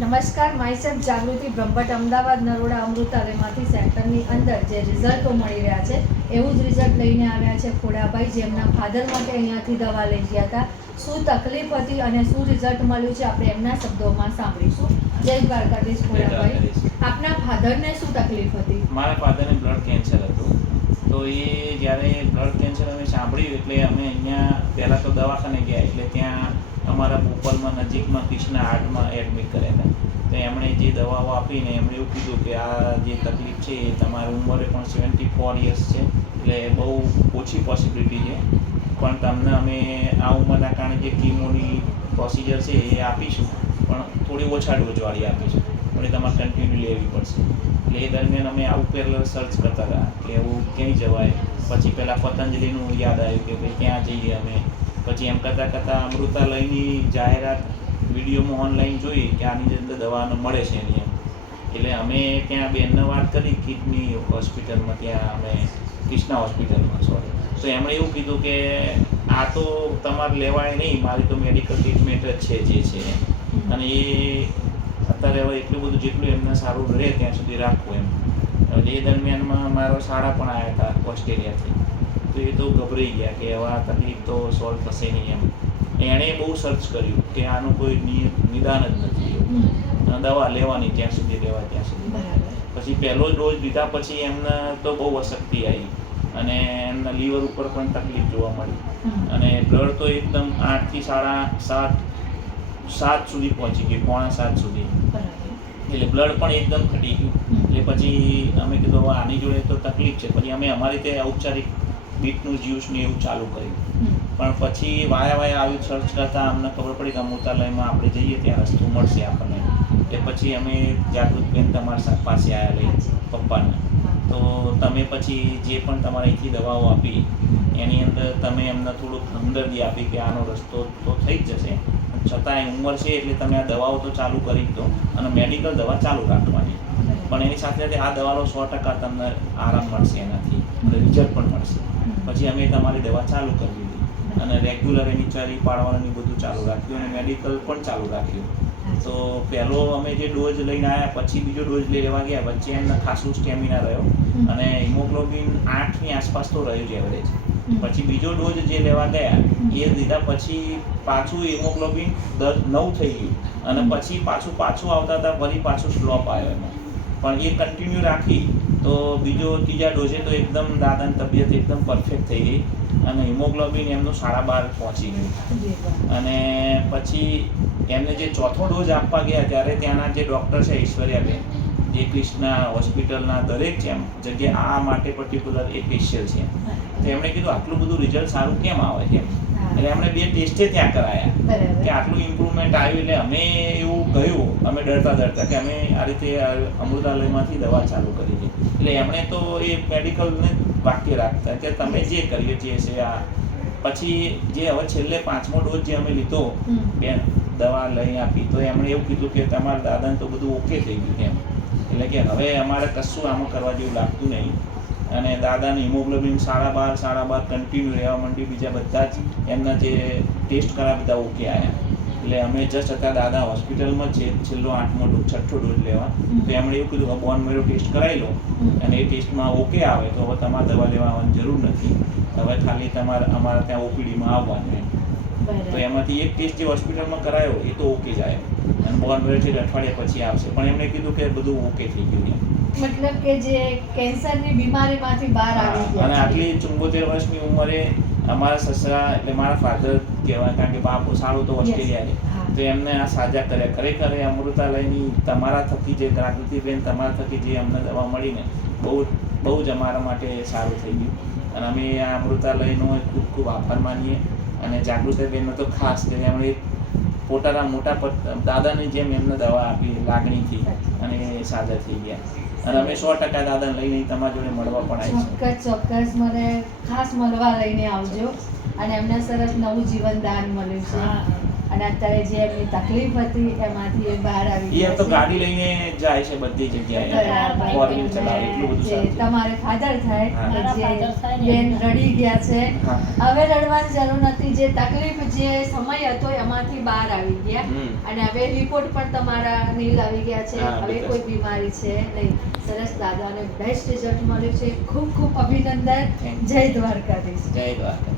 નમસ્કાર માયસેફ જાગૃતિ બ્રહ્મભટ્ટ, અમદાવાદ, નરોડા, અમૃતાલયમાંથી સેન્ટરની અંદર જે રિઝલ્ટો મળી રહ્યા છે, એવું જ રિઝલ્ટ લઈને આવ્યા છે ખોડાભાઈ જેમના ફાધર માટે અહીંયાથી દવા લઈ ગયા હતા. શું તકલીફ હતી અને શું રિઝલ્ટ મળ્યું છે, આપણે એમના શબ્દોમાં સાંભળીશું. જય દ્વારકાધીશ ખોડાભાઈ. આપના ફાધરને શું તકલીફ હતી? મારા ફાધરને બ્લડ કેન્સર હતું. તો એ જ્યારે બ્લડ કેન્સર અમે સાંભળ્યું એટલે અમે અહીંયા પહેલાં તો દવાખાને ગયા, એટલે ત્યાં અમારા ભોપાલમાં નજીકમાં ક્રિષ્ના હાર્ટમાં એડમિટ કરેલા. તો એમણે જે દવાઓ આપીને એમણે એવું કીધું કે આ જે તકલીફ છે એ તમારી ઉંમરે પણ સેવન્ટી ફોર યર્સ છે, એટલે બહુ ઓછી પોસિબિલિટી છે. પણ તમને અમે આ ઉંમરના કારણે જે કીમોની પ્રોસિજર છે એ આપીશું, પણ થોડી ઓછા ડોઝવાળી આપીશું. પણ એ તમારે કન્ટિન્યુ લેવી પડશે. એટલે એ દરમિયાન અમે આવું પહેલાં સર્ચ કરતા હતા, કે એવું ક્યાંય જવાય. પછી પહેલાં પતંજલિનું યાદ આવ્યું કે ભાઈ ક્યાં જઈએ અમે. પછી એમ કરતાં કરતાં અમૃતાલયની જાહેરાત વિડીયોમાં ઓનલાઈન જોઈ કે આની અંદર દવાનો મળે છે એની એમ. એટલે અમે ત્યાં બેનને વાત કરી કિડની હોસ્પિટલમાં ત્યાં અમે કૃષ્ણા હોસ્પિટલમાં સોરી તો એમણે એવું કીધું કે આ તો તમારે લેવાય નહીં મારી તો મેડિકલ ટ્રીટમેન્ટ જ છે જે છે. અને એ અત્યારે હવે એટલું બધું જેટલું એમને સારું રહે ત્યાં સુધી રાખવું એમ. એટલે એ દરમિયાનમાં મારો શાળા પણ આવ્યા હતા ઓસ્ટ્રેલિયાથી. તો એ તો ગભરાઈ ગયા કે હવે આ તકલીફ તો સોલ્વ થશે નહીં એમ. એણે બહુ સર્ચ કર્યું કે આનું કોઈ નિદાન જ નથી. દવા લેવાની ત્યાં સુધી લેવાય ત્યાં સુધી. પછી પહેલો ડોઝ લીધા પછી એમને તો બહુ અશક્તિ આવી અને એમના લીવર ઉપર પણ તકલીફ જોવા મળી. અને બ્લડ તો એકદમ આઠથી સાડા સાત સાત સુધી પહોંચી ગયું પોણા સાત સુધી. એટલે બ્લડ પણ એકદમ ઘટી ગયું. એટલે પછી અમે કીધું આની જોડે તો તકલીફ છે. પછી અમે અમારી રીતે ઔપચારિક બીટનું જ્યુસ ને એવું ચાલુ કર્યું. પણ પછી વાયા વાયા આવ્યું સર્ચ કરતાં અમને ખબર પડી કે અમૃતાલયમાં આપણે જઈએ ત્યાં રસ્તું મળશે આપણને. એ પછી અમે જાગૃતબેન તમારા પાસે આવ્યા લઈ પપ્પાને. તો તમે પછી જે પણ તમારે અહીંથી દવાઓ આપી એની અંદર તમે એમને થોડુંક હમદર્દી આપી કે આનો રસ્તો તો થઈ જ જશે. છતાંય ઉંમર છે એટલે તમે આ દવાઓ તો ચાલુ કરી દો અને મેડિકલ દવા ચાલુ રાખવાની. પણ એની સાથે સાથે આ દવાનો સો ટકા તમને આરામ મળશે એનાથી. અને રિઝલ્ટ પણ મળશે. પછી અમે તમારી દવા ચાલુ કરી દીધી. અને રેગ્યુલર એની ચરી પાડવાનું બધું ચાલુ રાખ્યું અને મેડિકલ પણ ચાલુ રાખ્યું. તો પહેલો અમે જે ડોઝ લઈને આવ્યા પછી બીજો ડોઝ લઈ લેવા ગયા, વચ્ચે એમને ખાસું સ્ટેમિના રહ્યો. અને હિમોગ્લોબિન આઠની આસપાસ તો રહ્યું જ એવરેજ. પછી બીજો ડોઝ જે લેવા ગયા એ લીધા પછી પાછું હિમોગ્લોબિન દસ નવ થઈ ગયું. અને પછી પાછું પાછું આવતા હતા ફરી પાછું સ્લોપ આવ્યો એમાં. પણ એ કન્ટિન્યુ રાખી તો બીજો ત્રીજા ડોઝે તો એકદમ દાદાની તબિયત એકદમ પરફેક્ટ થઈ ગઈ. અને હિમોગ્લોબિન એમનું સાડા બાર પહોંચી ગયું. અને પછી એમને જે ચોથો ડોઝ આપવા ગયા ત્યારે ત્યાંના જે ડૉક્ટર છે ઐશ્વર્યાબેન જે કૃષ્ણા હોસ્પિટલના દરેક જેમ જગ્યા આ માટે પર્ટિક્યુલર એ સ્પેશિયલ છે. તો એમણે કીધું આટલું બધું રિઝલ્ટ સારું કેમ આવે છે એટલે એમણે બે ટેસ્ટે ત્યાં કરાયા. કે આટલું ઇમ્પ્રુવમેન્ટ આવ્યું એટલે અમે એવું કહ્યું અમે ડરતા ડરતા કે અમે આ રીતે અમૃતાલયમાંથી દવા ચાલુ કરી છે. એટલે એમણે તો એ મેડિકલને વાક્ય રાખતા. કે તમે જે કરીએ છીએ છે આ પછી જે હવે છેલ્લે પાંચમો ડોઝ જે અમે લીધો બેન દવા લઈ આપી. તો એમણે એવું કીધું કે તમારા દાદાને તો બધું ઓકે થઈ ગયું એમ. એટલે કે હવે અમારે કશું આમાં કરવા જેવું લાગતું નહીં. અને દાદાને હિમોગ્લોબિન સાડા બાર સાડા બાર કન્ટિન્યુ રહેવા માંડ્યું બીજા બધા જ એમના જે ટેસ્ટ કરાવ્યા બધા ઓકે આવ્યા એટલે અમે જસ્ટ હતા દાદા હોસ્પિટલમાં છે. છેલ્લો આઠમો ડોઝ છઠ્ઠો ડોઝ લેવા. તો એમણે એવું કીધું બોન મેરો ટેસ્ટ કરાવી લો. અને એ ટેસ્ટમાં ઓકે આવે તો હવે તમારે દવા લેવા આવવાની જરૂર નથી. હવે ખાલી તમારે અમારા ત્યાં ઓપીડીમાં આવવાનું તો એમાંથી એક ટેસ્ટ જે હોસ્પિટલમાં કરાયો એ તો ઓકે જાય. અને બોર્ન છે અઠવાડિયા પછી આવશે. પણ એમણે કીધું કે બધું ઓકે થઈ ગયું એમ મતલબ કે જે કેન્સરની બીમારીમાંથી બહાર આવી ગયા અને આટલી ચુંબોતેર વર્ષની ઉંમરે અમારા સસરા એટલે મારા ફાધર કહેવાય કારણ કે બાપુ સારું તો ઓસ્ટ્રેલિયા તો એમને આ સાજા કર્યા. ખરેખર એ અમૃતાલયની તમારા થકી જે જાગૃતિબેન તમારા થકી જે અમને દવા મળીને બહુ બહુ જ અમારા માટે સારું થઈ ગયું. અને અમે આ અમૃતાલયનો ખૂબ ખૂબ આભાર માનીએ. અને જાગૃતિબેનનો તો ખાસ કે એમણે પોતાના મોટા દાદાની જેમ એમને દવા આપી લાગણીથી અને સાજા થઈ ગયા. અને અમે સો ટકા દાદા લઈને તમારા જોડે મળવા પણ આવી ચોક્કસ ચોક્કસ. મને ખાસ મળવા લઈને આવજો. અને એમને સરસ નવું જીવન દાન મળ્યું છે. અને અત્યારે જે એમની તકલીફ હતી એમાંથી એ બહાર આવી એ તો ગાડી લઈને જાય છે બધી જગ્યાએ. ફોર વ્હીલ ચલાવે એટલું બધું છે. તમારે ફાધર થાય જે બેન રડી ગયા છે હવે રડવાની જરૂર નથી. જે તકલીફ જે સમય હતો એમાંથી બહાર આવી ગયા. અને હવે રિપોર્ટ પણ તમારા નીલ આવી ગયા છે. હવે કોઈ બીમારી છે નહીં. સરસ દાદાને બેસ્ટ રિઝલ્ટ મળ્યું છે. ખૂબ ખૂબ અભિનંદન. જય દ્વારકાધીશ. જય દ્વારકા